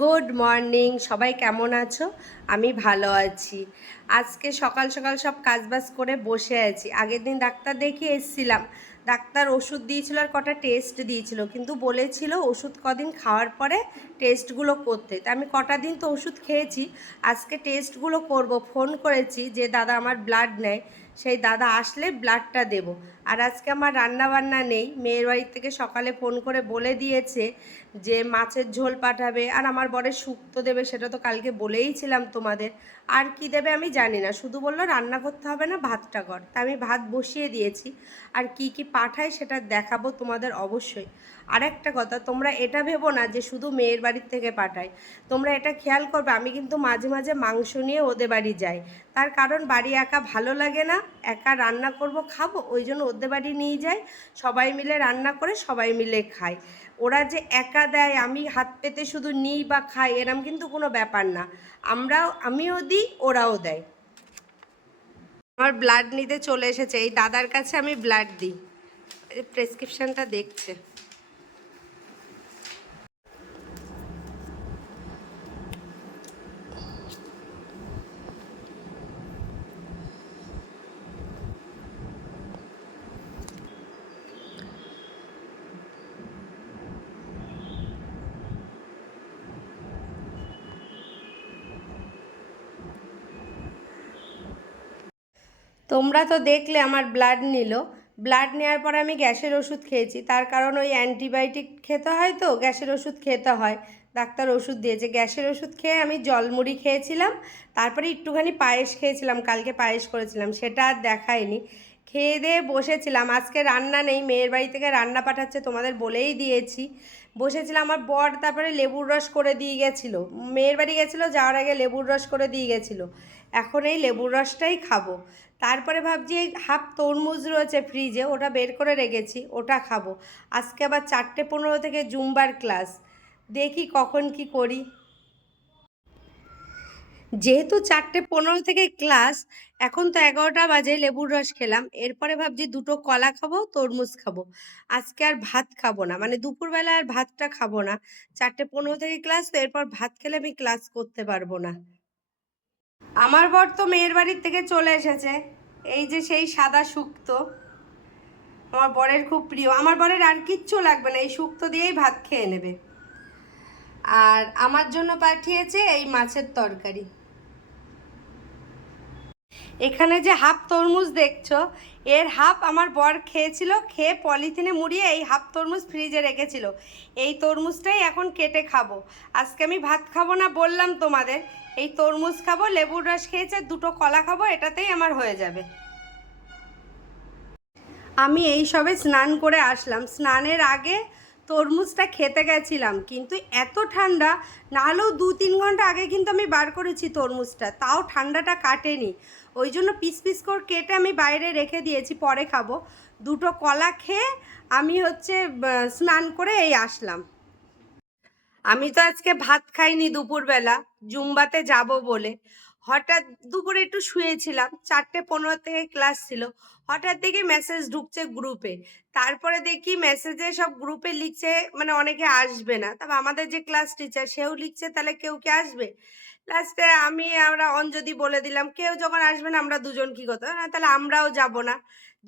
Good morning সবাই কেমন আছো? আমি ভালো আছি। আজকে সকাল সকাল সব কাজবাজ করে বসে আছি। আগের দিন ডাক্তার দেখিয়ে এসেছিলাম। ডাক্তার ওষুধ দিয়েছিল আর কটা টেস্ট দিয়েছিল, কিন্তু বলেছিল ওষুধ কদিন খাওয়ার পরে টেস্টগুলো করতে। তা আমি কটা দিন তো ওষুধ খেয়েছি, আজকে টেস্টগুলো করব। ফোন করেছি যে, দাদা, আমার ব্লাড নেয়। সেই দাদা, আসলে ব্লাডটা দেব। আর আজকে আমার রান্না বান্না নেই। মেয়ের বাড়ি থেকে সকালে ফোন করে বলে দিয়েছে যে মাছের ঝোল পাঠাবে। আর আমার বরের শুক্তো দেবে, সেটা তো কালকে বলেইছিলাম তোমাদের। আর কি দেবে আমি জানি না। শুধু বলল রান্না করতে হবে না, ভাতটা কর। তা আমি ভাত বসিয়ে দিয়েছি। আর কি কি পাঠাই সেটা দেখাবো তোমাদের অবশ্যই। আর একটা কথা, তোমরা এটা ভেবো না যে শুধু মেয়ের বাড়ির থেকে পাঠাই তোমরা এটা খেয়াল করবে, আমি কিন্তু মাঝে মাঝে মাংস নিয়ে ওদের বাড়ি যাই। তার কারণ বাড়ি একা ভালো লাগে না, একা রান্না করব, খাব, ওই জন্য ওদের বাড়ি নিয়ে যাই সবাই মিলে রান্না করে সবাই মিলে খাই ওরা যে একা দেয়, আমি হাত পেতে শুধু নিই বা খাই, এরম কিন্তু কোনো ব্যাপার না। আমরাও, আমিও দিই, ওরাও দেয়। আমার ব্লাড নিতে চলে এসেছে। এই দাদার কাছে আমি ব্লাড দিই। প্রেসক্রিপশনটা দেখছে। তোমরা তো দেখলে আমার ব্লাড নিল। ব্লাড নেওয়ার পর আমি গ্যাসের ওষুধ খেয়েছি। তার কারণ ওই অ্যান্টিবায়োটিক খেতে হয় তো, গ্যাসের ওষুধ খেতে হয়। ডাক্তার ওষুধ দিয়েছে। গ্যাসের ওষুধ খেয়ে আমি জলমুড়ি খেয়েছিলাম। তারপরে একটুখানি পায়েস খেয়েছিলাম, কালকে পায়েস করেছিলাম। সেটা আর দেখায়নি। খেয়ে দিয়ে বসেছিলাম। আজকে রান্না নেই, মেয়ের বাড়ি থেকে রান্না পাঠাচ্ছে, তোমাদের বলেই দিয়েছি। বসেছিলাম, আমার বর তারপরে লেবুর রস করে দিয়ে গেছিল। মেয়ের বাড়ি গেছিল, যাওয়ার আগে লেবুর রস করে দিয়ে গেছিল। এখন এই লেবুর রসটাই খাব। তারপরে ভাবছি হাফ তরমুজ রয়েছে ফ্রিজে ওটা বের করে রেখেছি, ওটা খাব। আজকে আবার চারটে পনেরো থেকে জুম্বার ক্লাস দেখি কখন কি করি। যেহেতু চারটে পনেরো থেকে ক্লাস এখন তো এগারোটা বাজে, লেবুর রস খেলাম। এরপরে ভাবছি দুটো কলা খাব, তরমুজ খাব। আজকে আর ভাত খাব না মানে দুপুরবেলা আর ভাতটা খাব না। চারটে পনেরো থেকে ক্লাস তো এরপর ভাত খেলে আমি ক্লাস করতে পারব না। আমার বর তো মেয়ের বাড়ির থেকে চলে এসেছে। এই যে সেই সাদা শুক্তো আমার বরের খুব প্রিয়। আমার বরের আর কিচ্ছু লাগবে না, এই শুক্তো দিয়েই ভাত খেয়ে নেবে। আর আমার জন্য পাঠিয়েছে এই মাছের তরকারি। এখানে যে হাফ তরমুজ দেখছ, এর হাফ আমার বর খেয়েছিল, খেয়ে পলিথিনে মুড়িয়ে এই হাফ তরমুজ ফ্রিজে রেখেছিল। এই তরমুজটাই এখন কেটে খাব। আজকে আমি ভাত খাব না বললাম তোমাদের এই তরমুজ খাব, লেবুর রস খেয়েছে, দুটো কলা খাব, এটাতেই আমার হয়ে যাবে। আমি এই সবে স্নান করে আসলাম। স্নানের আগে তরমুজটা খেতে গেছিলাম, কিন্তু এত ঠান্ডা না হলেও দু তিন ঘণ্টা আগে কিন্তু আমি বার করেছি তরমুজটা, তাও ঠান্ডাটা কাটেনি। ওই জন্য পিস পিস করে কেটে আমি বাইরে রেখে দিয়েছি, পরে খাব। দুটো কলা খেয়ে আমি হচ্ছে স্নান করে এই আসলাম। আমি তো আজকে ভাত খাইনি দুপুরবেলা, জুম্বাতে যাব বলে। হঠাৎ দুপুরে একটু শুয়েছিলাম, চারটে পনেরো থেকে ক্লাস ছিল। হঠাৎ দেখি মেসেজ ঢুকছে গ্রুপে তারপরে দেখি মেসেজে সব গ্রুপে লিখছে মানে অনেকে আসবে না। তবে আমাদের যে ক্লাস টিচার সেও লিখছে, তাহলে কেউ কি আসবে? লাস্টে আমি, আমরা অঞ্জলি বলে দিলাম, কেউ যখন আসবে না, আমরা দুজন কি করতে না, তাহলে আমরাও যাব না।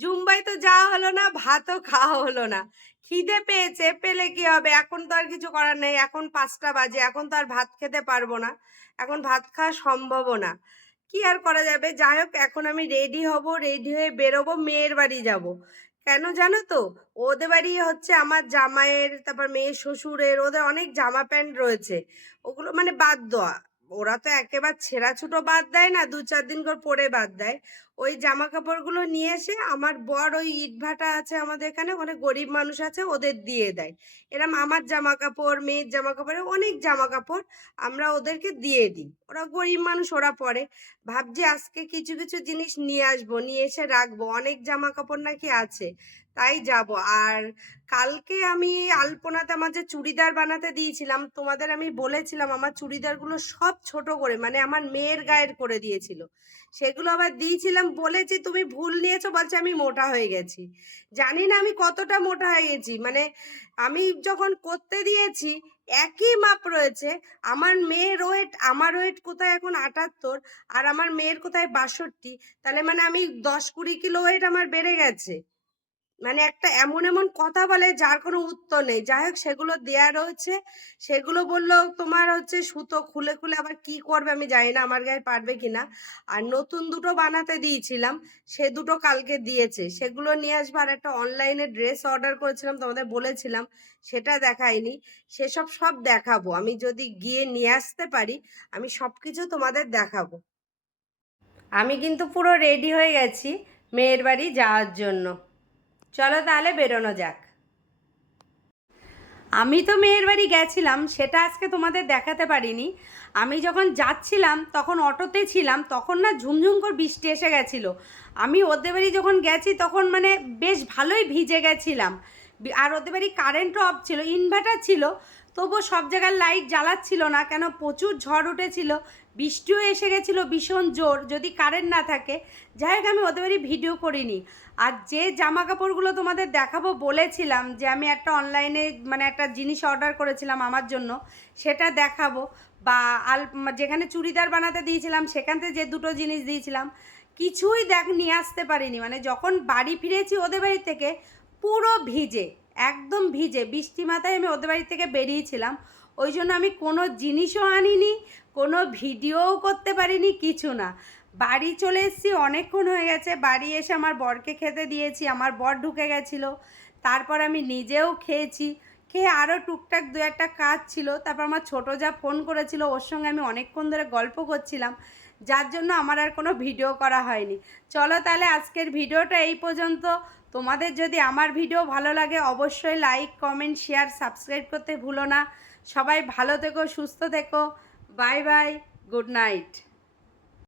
জুম্বাই তো যাওয়া হলো না, ভাতও খাওয়া হলো না। খিদে পেয়েছে, পেলে কি হবে? এখন তো আর কিছু করার নেই, এখন পাঁচটা বাজে, এখন তো আর ভাত খেতে পারব না। এখন ভাত খাওয়া সম্ভবও না। কি আর করা যাবে? যাই হোক এখন আমি রেডি হব রেডি হয়ে বেরোবো, মেয়ের বাড়ি যাব। কেন জানো তো? ওদের বাড়ি হচ্ছে আমার জামাইয়ের, তারপর মেয়ের শ্বশুরের, ওদের অনেক জামা প্যান্ট রয়েছে। ওগুলো মানে বাদ দেওয়া। ওরা তো একেবারে ছেঁড়া ছুটো বাদ দেয় না, দু চার দিন করে পরে বাদ দেয়। ওই জামা কাপড়গুলো নিয়ে এসে আমার বর ওই ইটভাটা আছে আমাদের এখানে অনেক গরিব মানুষ আছে ওদের দিয়ে দেয়। এরম আমার জামা কাপড় মেয়ের জামা কাপড় অনেক জামা কাপড় আমরা ওদেরকে দিয়ে দিই। ওরা গরিব মানুষ, ওরা পরে। ভাবছি আজকে কিছু কিছু জিনিস নিয়ে আসব, নিয়ে এসে রাখব। অনেক জামা কাপড় নাকি আছে, তাই যাব। আর কালকে আমি আলপনাতে আমার যে চুড়িদার বানাতে দিয়েছিলাম, তোমাদের আমি বলেছিলাম আমার চুড়িদারগুলো সব ছোট করে মানে আমার মেয়ের গায়ের করে দিয়েছিল। সেগুলো আবার দিয়েছিলাম, বলেছি তুমি ভুল নিয়েছো, বলছে আমি মোটা হয়ে গেছি। জানি না আমি কতটা মোটা হয়ে গেছি মানে আমি যখন করতে দিয়েছি, একই মাপ রয়েছে। আমার মেয়ের ওয়েট আমার ওয়েট কোথায় এখন আটাত্তর, আর আমার মেয়ের কোথায় বাষট্টি, তাহলে মানে আমি দশ কুড়ি কিলো ওয়েট আমার বেড়ে গেছে। মানে একটা এমন এমন কথা বলে যার কোনো উত্তর নেই। যাই হোক, সেগুলো দেয়া রয়েছে। সেগুলো বলল, তোমার হচ্ছে সুতো খুলে খুলে আবার কি করবে আমি জানি না, আমার গায়ে পারবে কিনা আর নতুন দুটো বানাতে দিয়েছিলাম, সে দুটো কালকে দিয়েছে। সেগুলো নিয়ে আসব আর একটা অনলাইনে ড্রেস অর্ডার করেছিলাম, তোমাদের বলেছিলাম, সেটা দেখাইনি। সেসব সব দেখাবো। আমি যদি গিয়ে নিয়ে আসতে পারি, আমি সব কিছু তোমাদের দেখাবো। আমি কিন্তু পুরো রেডি হয়ে গেছি মেয়ের বাড়ি যাওয়ার জন্য। চলো তাহলে বেরোনো যাক। আমি তো মেয়ের বাড়ি গেছিলাম, সেটা আজকে তোমাদের দেখাতে পারিনি। আমি যখন যাচ্ছিলাম, তখন অটোতে ছিলাম, তখন না ঝুমঝুম করে বৃষ্টি এসে গেছিল। আমি ওদের বাড়ি যখন গেছি, তখন মানে বেশ ভালোই ভিজে গেছিলাম। আর ওদের বাড়ি কারেন্টও অফ ছিল, ইনভার্টার ছিল, তবুও সব জায়গার লাইট জ্বালাচ্ছিল না, কেন প্রচুর ঝড় উঠেছিল বৃষ্টিও এসে গেছিল ভীষণ জোর, যদি কারেন্ট না থাকে। যাই হোক, আমি ওদের বাড়ি ভিডিও করিনি। আর যে জামা কাপড়গুলো তোমাদের দেখাবো বলেছিলাম যে আমি একটা অনলাইনে মানে একটা জিনিস অর্ডার করেছিলাম আমার জন্য, সেটা দেখাবো। বা আল, যেখানে চুড়িদার বানাতে দিয়েছিলাম, সেখান থেকে যে দুটো জিনিস দিয়েছিলাম, কিছুই দেখ, নিয়ে আসতে পারিনি। মানে যখন বাড়ি ফিরেছি ওদের বাড়ি থেকে পুরো ভিজে, একদম ভিজে, বৃষ্টি মাথায় আমি ওদের বাড়ি থেকে বেরিয়েছিলাম। ওই জন্য আমি কোনো জিনিসও আনিনি, কোনো ভিডিওও করতে পারিনি, কিছু না। বাড়ি চলে এসেছি, অনেকক্ষণ হয়ে গেছে। বাড়ি এসে আমার বরকে খেতে দিয়েছি, আমার বর ঢুকে গেছিল। তারপর আমি নিজেও খেয়েছি। খেয়ে আরও টুকটাক দু একটা কাজ ছিল। তারপর আমার ছোটো যা ফোন করেছিল, ওর সঙ্গে আমি অনেকক্ষণ ধরে গল্প করছিলাম। যার জন্য আমার আর কোনো ভিডিও করা হয়নি। চলো তাহলে আজকের ভিডিওটা এই পর্যন্ত। তোমাদের যদি আমার ভিডিও ভালো লাগে, অবশ্যই লাইক কমেন্ট শেয়ার সাবস্ক্রাইব করতে ভুলো না। সবাই ভালো থেকো সুস্থ থেকো। Bye bye good night.